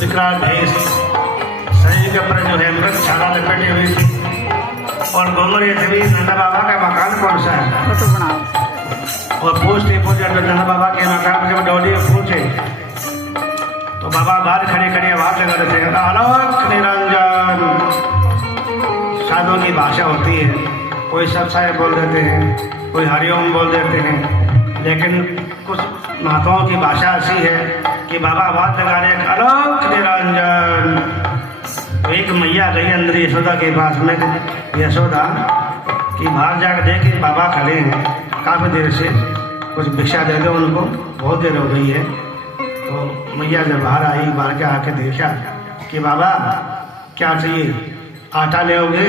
विकराल भेष, शरीर के ऊपर जो है मृत छाला लपेटी हुई थी और घूम रही थी। नंदा बाबा का मकान कौन सा है? और पूछते तो नंदा बाबा के मकान पर जब डोली पूछे तो बाबा बाहर खड़े खड़े आवाज लगा रहे थे, अलख निरंजन। साधुओं की भाषा होती है, कोई सत्साय बोल देते हैं, कोई हरिओम बोल देते हैं, लेकिन कुछ महात्माओं की भाषा ऐसी है कि बाबा आवाज लगा रहे अलख निरंजन। तो एक मैया गई अंदर यशोदा के पास में, यशोदा कि बाहर जाकर देखे बाबा खड़े हैं काफ़ी देर से, कुछ भिक्षा दे दो उनको, बहुत देर हो गई है। तो मैया जब बाहर आई, बाहर के आके देखा कि बाबा क्या चाहिए, आटा लेओगे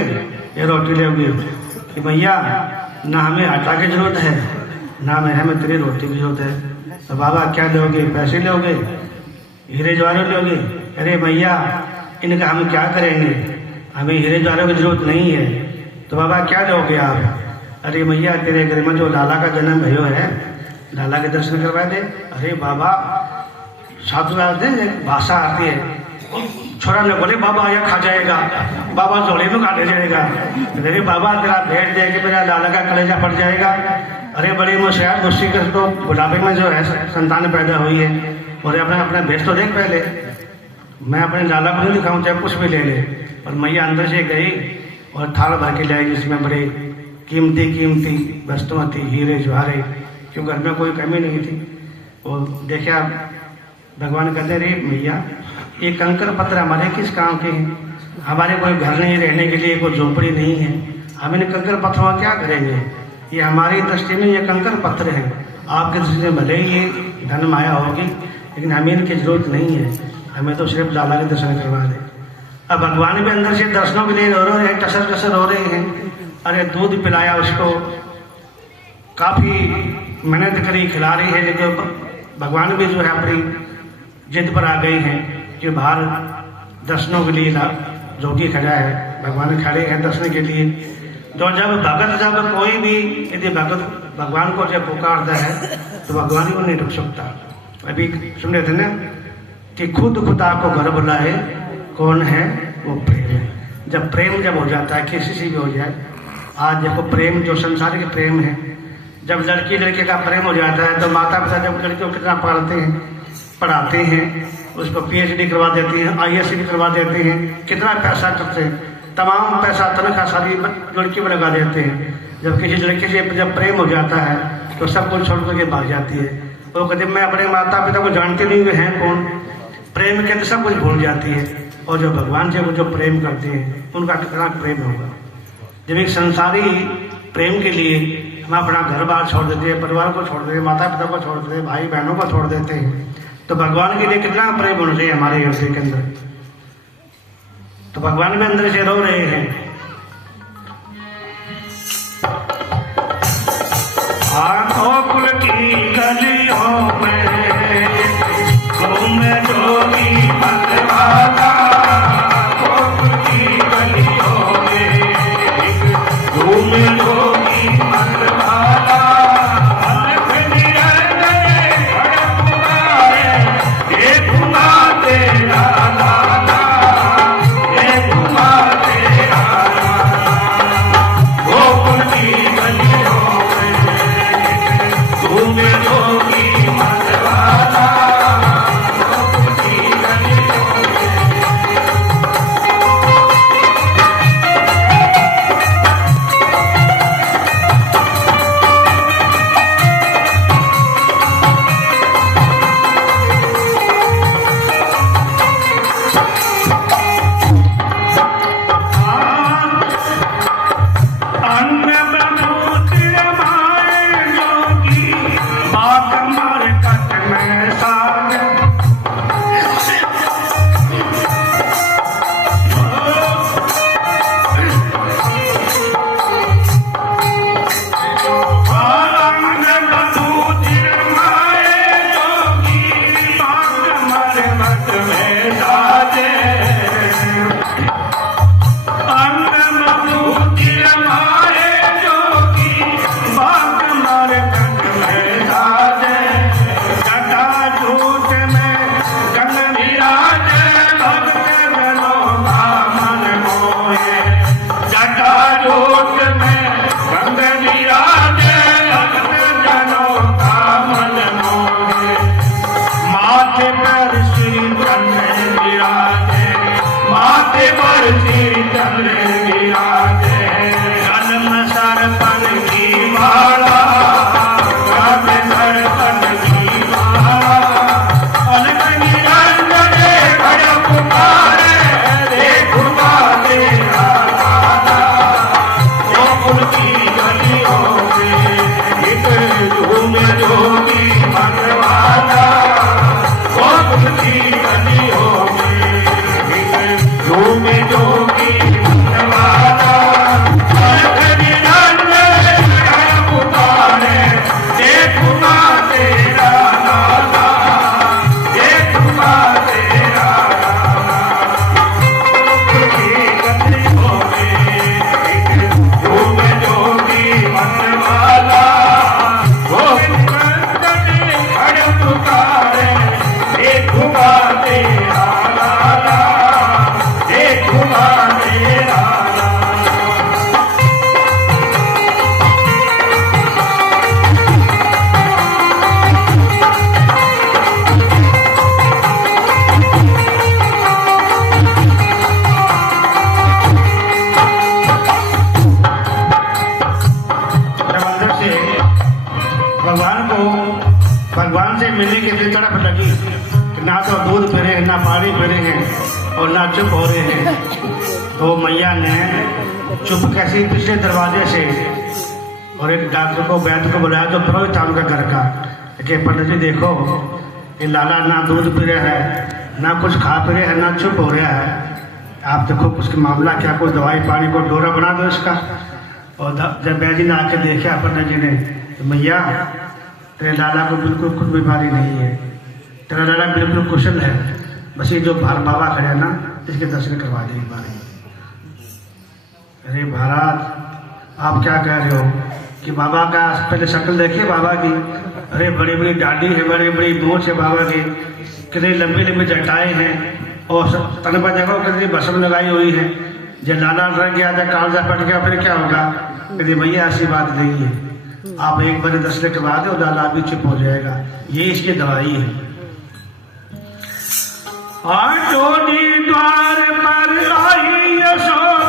या रोटी लेओगे? कि मैया ना हमें आटा की जरूरत है ना हमें तेरी रोटी की जरूरत है। तो बाबा क्या लोगे, पैसे लोगे, हीरे जवाहर लोगे? अरे मैया इनका हम क्या करेंगे, हमें हीरे जवाहरों की जरूरत नहीं है। तो बाबा क्या लोगे आप? अरे मैया तेरे घर में जो लाला का जन्म भयो है, लाला के दर्शन करवा दे। अरे बाबा साधु दे भाषा आती है। छोरा ने बोले बाबा यह खा जाएगा, बाबा झोले में खा ले जाएगा। अरे बाबा तेरा भेंट दे के मेरा लाला का कलेजा फट जाएगा। अरे बड़ी मुश्किल मुश्किल तो बुढ़ापे में जो है संतान पैदा हुई है, और अपना भेष तो देख पहले, मैं अपने लाला को नहीं दिखाऊँ चाहे कुछ भी ले ले। और मैया अंदर से गई और थाल भर के लाई जिसमें बड़े कीमती वस्तुएं थी, हीरे जवाहरे, क्यों घर में कोई कमी नहीं थी। और देखा भगवान कहते रे मैया ये कंकर पत्थर हमारे किस काम के हैं? हमारे कोई घर नहीं रहने के लिए, कोई झोपड़ी नहीं है, हम इन कंकर पत्थरों क्या करेंगे? ये हमारी दृष्टि में ये कंकर पत्थर है, आपकी दृष्टि में भले ही ये धन माया होगी, लेकिन हमें इनकी जरूरत नहीं है, हमें तो सिर्फ लाला के दर्शन करवा दे। अब भगवान भी अंदर से दर्शनों के लिए रो रहे हैं, टसर टसर रो रहे हैं। अरे दूध पिलाया उसको, काफ़ी मेहनत करी, खिला रही है, लेकिन भगवान भी जो है अपनी जिद पर आ गए हैं कि बाहर दर्शनों के लिए जोगी खड़ा है, भगवान खड़े हैं दर्शन के लिए। तो जब कोई भी यदि भगत भगवान को जब पुकारता है तो भगवान को नहीं रुक सकता। अभी सुन रहे थे ना कि खुद खुदा को घर बुलाए कौन है, वो प्रेम है। जब प्रेम जब हो जाता है किसी से भी हो जाए, आज देखो प्रेम जो संसारिक प्रेम है, जब लड़की लड़के का प्रेम हो जाता है तो माता पिता जब लड़की को कितना पालते हैं, पढ़ाते हैं, उसको PhD करवा देते हैं, ISC भी करवा देते हैं, कितना पैसा करते हैं, तमाम पैसा तनख्वाह सारी लड़की में लगा देते हैं। जब किसी लड़के से जब प्रेम हो जाता है तो सब कुछ छोड़ करके भाग जाती है। वो कहते मैं अपने माता पिता को जानते नहीं हुए हैं कौन, प्रेम के तो सब कुछ भूल जाती है। और जो भगवान से वो जो प्रेम करते हैं उनका कितना प्रेम होगा। जब एक संसारी प्रेम के लिए हम अपना घर बार छोड़ देते हैं, परिवार को छोड़ देते हैं, माता पिता को छोड़ देते हैं, भाई बहनों को छोड़ देते हैं, तो भगवान के लिए कितना प्रेम होना चाहिए हमारे हृदय के अंदर। तो भगवान भी अंदर से रो रहे हैं। गोकुल की गलियों में घूमे जोगी मतवाला, गोकुल की गलियों में घूमे जोगी मतवाला, भगवान से मिलने के लिए तड़प लगी, ना तो दूध पी ना पानी पी हैं और ना चुप हो रहे हैं। तो मैया ने चुप कैसी पिछले दरवाजे से और एक डॉक्टर को वैद्य को बुलाया जो पुरोहित था उनका घर का, कि पंडित जी देखो ये लाला ना दूध पी रहा है, ना कुछ खा पी रहा है, ना चुप हो रहा है, आप देखो उसका मामला क्या, कोई दवाई पानी को डोरा बना दो इसका। और जब बैजी ने आके देखा पंडित जी ने, तो मैया तेरे लाला को बिल्कुल कुछ बीमारी नहीं है, तेरा लाला बिल्कुल कुशल है, बस ये जो भार बाबा खड़े हैं ना इसके दर्शन करवा दे बारे। अरे महाराज आप क्या कह रहे हो कि बाबा का पहले शक्ल देखिए बाबा की, अरे बड़ी बड़ी दाढ़ी है, बड़ी बड़ी मूंछ है बाबा की, कितनी लंबी लंबी जटाएं हैं, और तन पर देखो कितनी भस्म लगाई हुई है। जब लाला रह गया था, कालजा पट गया, फिर क्या होगा? कहते भैया ऐसी बात नहीं है, आप एक बार दर्शन करवा दो, लाला भी चुप हो जाएगा, ये इसकी दवाई है। द्वार पर आई यशोदा